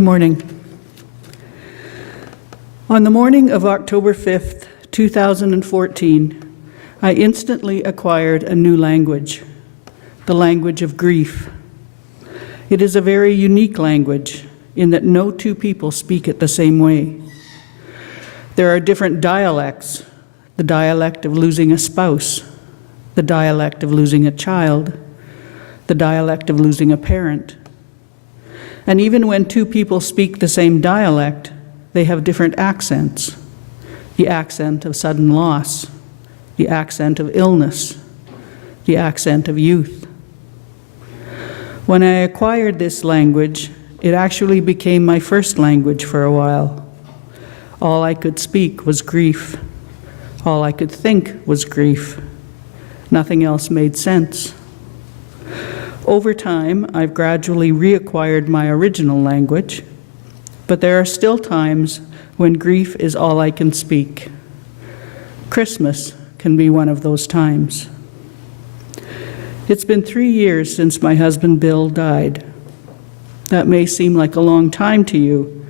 Good morning. On the morning of October 5th, 2014, I instantly acquired a new language, the language of grief. It is a very unique language in that no two people speak it the same way. There are different dialects, the dialect of losing a spouse, the dialect of losing a child, the dialect of losing a parent. And even when two people speak the same dialect, they have different accents. The accent of sudden loss, the accent of illness, the accent of youth. When I acquired this language, it actually became my first language for a while. All I could speak was grief. All I could think was grief. Nothing else made sense. Over time, I've gradually reacquired my original language, but there are still times when grief is all I can speak. Christmas can be one of those times. It's been 3 years since my husband Bill died. That may seem like a long time to you,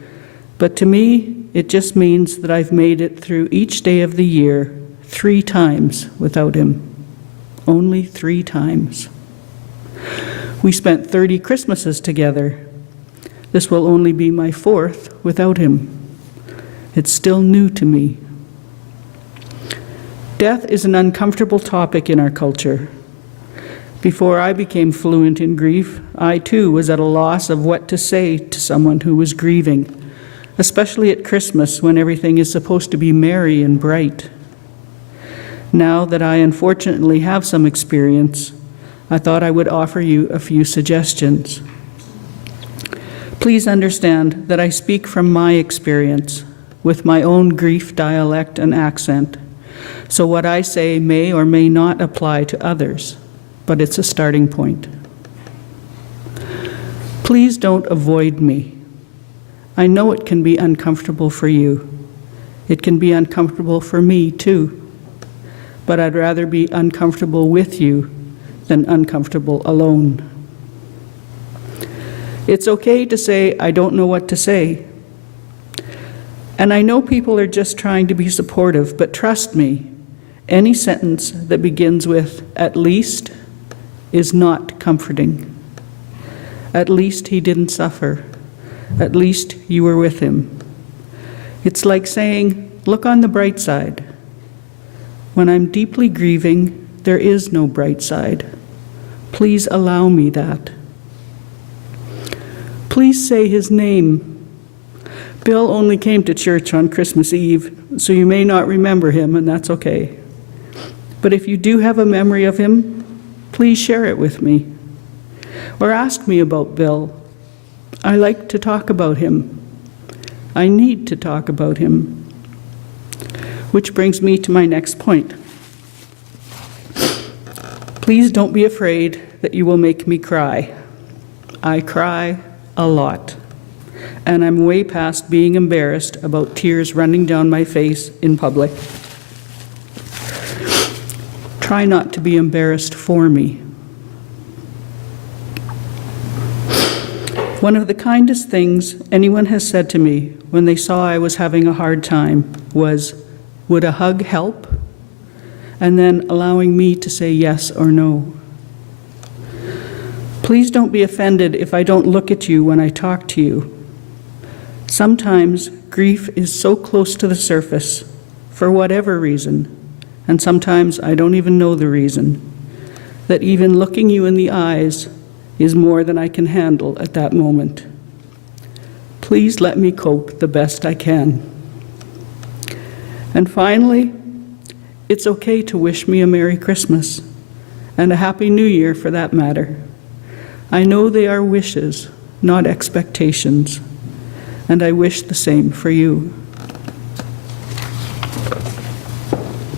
but to me, it just means that I've made it through each day of the year 3 times without him. Only 3 times. We spent 30 Christmases together. This will only be my 4th without him. It's still new to me. Death is an uncomfortable topic in our culture. Before I became fluent in grief, I too was at a loss of what to say to someone who was grieving, especially at Christmas when everything is supposed to be merry and bright. Now that I unfortunately have some experience, I thought I would offer you a few suggestions. Please understand that I speak from my experience, with my own grief dialect and accent, so what I say may or may not apply to others, but it's a starting point. Please don't avoid me. I know it can be uncomfortable for you. It can be uncomfortable for me too, but I'd rather be uncomfortable with you than uncomfortable alone. It's okay to say, I don't know what to say. And I know people are just trying to be supportive, but trust me, any sentence that begins with, at least, is not comforting. At least he didn't suffer. At least you were with him. It's like saying, look on the bright side. When I'm deeply grieving, there is no bright side. Please allow me that. Please say his name. Bill only came to church on Christmas Eve, so you may not remember him, and that's okay. But if you do have a memory of him, please share it with me. Or ask me about Bill. I like to talk about him. I need to talk about him. Which brings me to my next point. Please don't be afraid that you will make me cry. I cry a lot, and I'm way past being embarrassed about tears running down my face in public. Try not to be embarrassed for me. One of the kindest things anyone has said to me when they saw I was having a hard time was, would a hug help? And then allowing me to say yes or no. Please don't be offended if I don't look at you when I talk to you. Sometimes grief is so close to the surface, for whatever reason, and sometimes I don't even know the reason, that even looking you in the eyes is more than I can handle at that moment. Please let me cope the best I can. And finally, it's okay to wish me a Merry Christmas, and a Happy New Year for that matter. I know they are wishes, not expectations, and I wish the same for you.